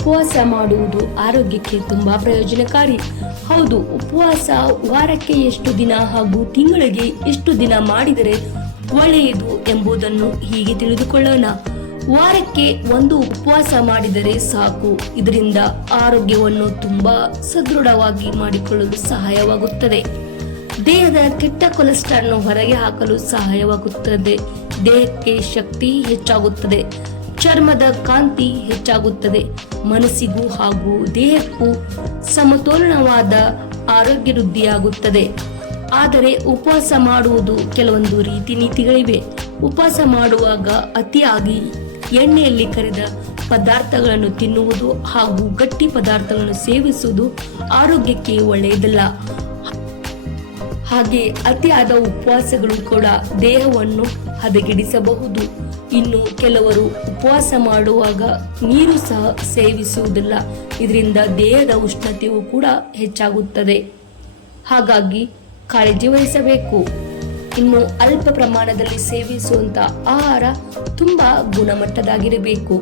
ಉಪವಾಸ ಮಾಡುವುದು ಆರೋಗ್ಯಕ್ಕೆ ತುಂಬಾ ಪ್ರಯೋಜನಕಾರಿ. ಹೌದು, ಉಪವಾಸ ವಾರಕ್ಕೆ ಎಷ್ಟು ದಿನ ಹಾಗೂ ತಿಂಗಳಿಗೆ ಎಷ್ಟು ದಿನ ಮಾಡಿದರೆ ಒಳ್ಳೆಯದು ಎಂಬುದನ್ನು ಹೀಗೆ ತಿಳಿದುಕೊಳ್ಳೋಣ. ವಾರಕ್ಕೆ ಒಂದು ಉಪವಾಸ ಮಾಡಿದರೆ ಸಾಕು. ಇದರಿಂದ ಆರೋಗ್ಯವನ್ನು ತುಂಬಾ ಸದೃಢವಾಗಿ ಮಾಡಿಕೊಳ್ಳಲು ಸಹಾಯವಾಗುತ್ತದೆ. ದೇಹದ ಕೆಟ್ಟ ಕೊಲೆಸ್ಟ್ರಾಲ್ ಹೊರಗೆ ಹಾಕಲು ಸಹಾಯವಾಗುತ್ತದೆ. ದೇಹಕ್ಕೆ ಶಕ್ತಿ ಹೆಚ್ಚಾಗುತ್ತದೆ. ಚರ್ಮದ ಕಾಂತಿ ಹೆಚ್ಚಾಗುತ್ತದೆ. ಮನಸ್ಸಿಗೂ ಹಾಗೂ ದೇಹಕ್ಕೂ ಸಮತೋಲನವಾದ ಆರೋಗ್ಯ ವೃದ್ಧಿಯಾಗುತ್ತದೆ. ಆದರೆ ಉಪವಾಸ ಮಾಡುವುದು ಕೆಲವೊಂದು ರೀತಿ ನೀತಿಗಳಿವೆ. ಉಪವಾಸ ಮಾಡುವಾಗ ಅತಿಯಾಗಿ ಎಣ್ಣೆಯಲ್ಲಿ ಕರಿದ ಪದಾರ್ಥಗಳನ್ನು ತಿನ್ನುವುದು ಹಾಗೂ ಗಟ್ಟಿ ಪದಾರ್ಥಗಳನ್ನು ಸೇವಿಸುವುದು ಆರೋಗ್ಯಕ್ಕೆ ಒಳ್ಳೆಯದಲ್ಲ. ಹಾಗೆ ಅತಿಯಾದ ಉಪವಾಸಗಳು ಕೂಡ ದೇಹವನ್ನು ಹದಗೆಡಿಸಬಹುದು. ಇನ್ನು ಕೆಲವರು ಉಪವಾಸ ಮಾಡುವಾಗ ನೀರು ಸಹ ಸೇವಿಸುವುದಿಲ್ಲ. ಇದರಿಂದ ದೇಹದ ಉಷ್ಣತೆಯೂ ಕೂಡ ಹೆಚ್ಚಾಗುತ್ತದೆ. ಹಾಗಾಗಿ ಕಾಳಜಿ ವಹಿಸಬೇಕು. ಇನ್ನು ಅಲ್ಪ ಪ್ರಮಾಣದಲ್ಲಿ ಸೇವಿಸುವಂತ ಆಹಾರ ತುಂಬಾ ಗುಣಮಟ್ಟದಾಗಿರಬೇಕು.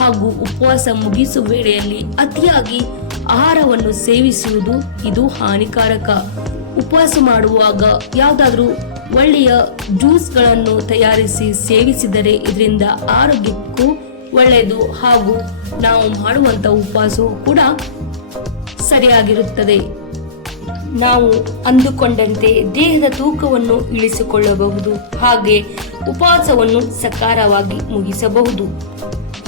ಹಾಗೂ ಉಪವಾಸ ಮುಗಿಸುವ ವೇಳೆಯಲ್ಲಿ ಅತಿಯಾಗಿ ಆಹಾರವನ್ನು ಸೇವಿಸುವುದು ಇದು ಹಾನಿಕಾರಕ. ಉಪವಾಸ ಮಾಡುವಾಗ ಯಾವುದಾದ್ರೂ ಒಳ್ಳೆಯ ಜ್ಯೂಸ್ಗಳನ್ನು ತಯಾರಿಸಿ ಸೇವಿಸಿದರೆ ಇದರಿಂದ ಆರೋಗ್ಯಕ್ಕೂ ಒಳ್ಳೆಯದು ಹಾಗೂ ನಾವು ಮಾಡುವಂತ ಉಪವಾಸವು ಕೂಡ ಸರಿಯಾಗಿರುತ್ತದೆ. ನಾವು ಅಂದುಕೊಂಡಂತೆ ದೇಹದ ತೂಕವನ್ನು ಇಳಿಸಿಕೊಳ್ಳಬಹುದು. ಹಾಗೆ ಉಪವಾಸವನ್ನು ಸಕಾರವಾಗಿ ಮುಗಿಸಬಹುದು.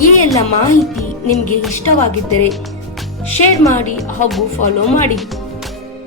ಈ ಎಲ್ಲ ಮಾಹಿತಿ ನಿಮಗೆ ಇಷ್ಟವಾಗಿದ್ದರೆ ಶೇರ್ ಮಾಡಿ ಹಾಗೂ ಫಾಲೋ ಮಾಡಿ.